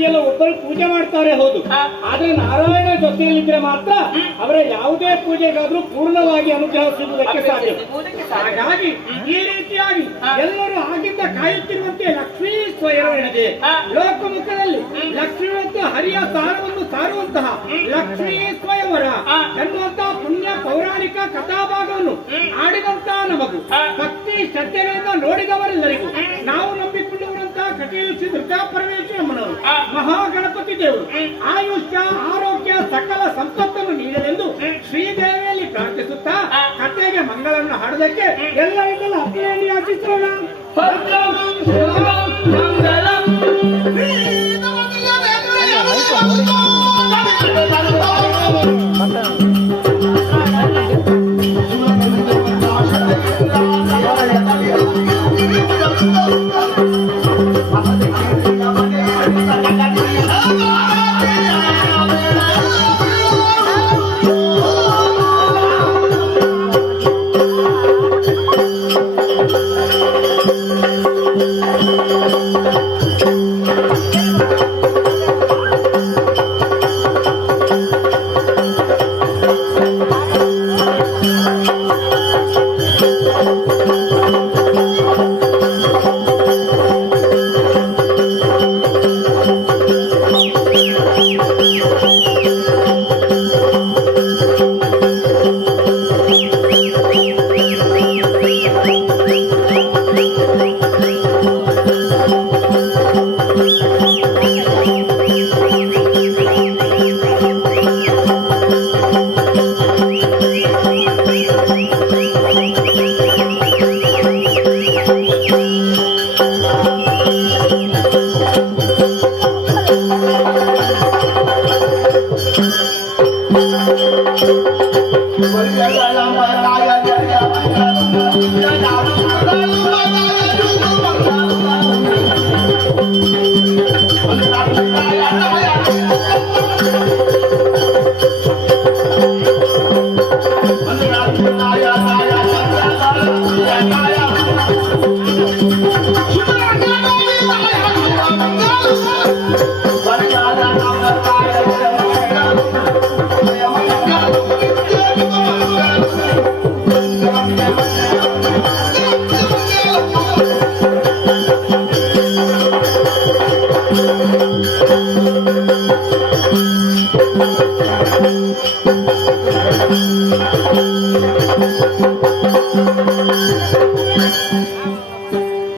ರೀತಿಯೆಲ್ಲ ಒಬ್ಬರು ಪೂಜೆ ಮಾಡ್ತಾರೆ ಹೌದು. ಆದ್ರೆ ನಾರಾಯಣ ಜೊತೆಯಲ್ಲಿದ್ರೆ ಮಾತ್ರ ಅವರ ಯಾವುದೇ ಪೂಜೆಗಾದ್ರೂ ಪೂರ್ಣವಾಗಿ ಅನುಗ್ರಹ ಸಿಗುವುದಕ್ಕೆ ಸಾಧ್ಯ. ಹಾಗಾಗಿ ಈ ರೀತಿಯಾಗಿ ಎಲ್ಲರೂ ಆಗಿಂದ ಕಾಯುತ್ತಿರುವಂತೆ ಲಕ್ಷ್ಮೀ ಸ್ವಯಂವರನಿಗೆ ಲೋಕಮುಖದಲ್ಲಿ ಲಕ್ಷ್ಮೀ ಮತ್ತು ಹರಿಯ ಸಾರವನ್ನು ಸಾರುವಂತಹ ಲಕ್ಷ್ಮೀ ಸ್ವಯಂವರ ಎನ್ನುವಂತಹ ಪುಣ್ಯ ಪೌರಾಣಿಕ ಕಥಾಭಾಗವನ್ನು ಆಡಿದಂತಹ ನಮಗೂ ಭಕ್ತಿ ಶ್ರದ್ಧೆಗಳಿಂದ ನೋಡಿದವರೆಲ್ಲರಿಗೂ ನಾವು ನಂಬಿಕೊಂಡವರಂತಹ ಕಟೀಲು ಶ್ರೀ ದುರ್ಗಾ ಪರಮೇಶ್ವರಮ್ಮನವರು ಮಹಾಗಣಪತಿ ದೇವರು ಆಯುಷ್ಯ ಆರೋಗ್ಯ ಸಕಲ ಸಂಪತ್ತನ್ನು ನೀಡಲೆಂದು ಶ್ರೀದೇವಿಯಲ್ಲಿ ಪ್ರಾರ್ಥಿಸುತ್ತಾ ಕಥೆಗೆ ಮಂಗಳವನ್ನು ಹಾಡುವುದಕ್ಕೆ ಎಲ್ಲರಿಗೆಲ್ಲ ಅಭಿನಂದನೆ ಯಾಚಿಸೋಣ. Thank you.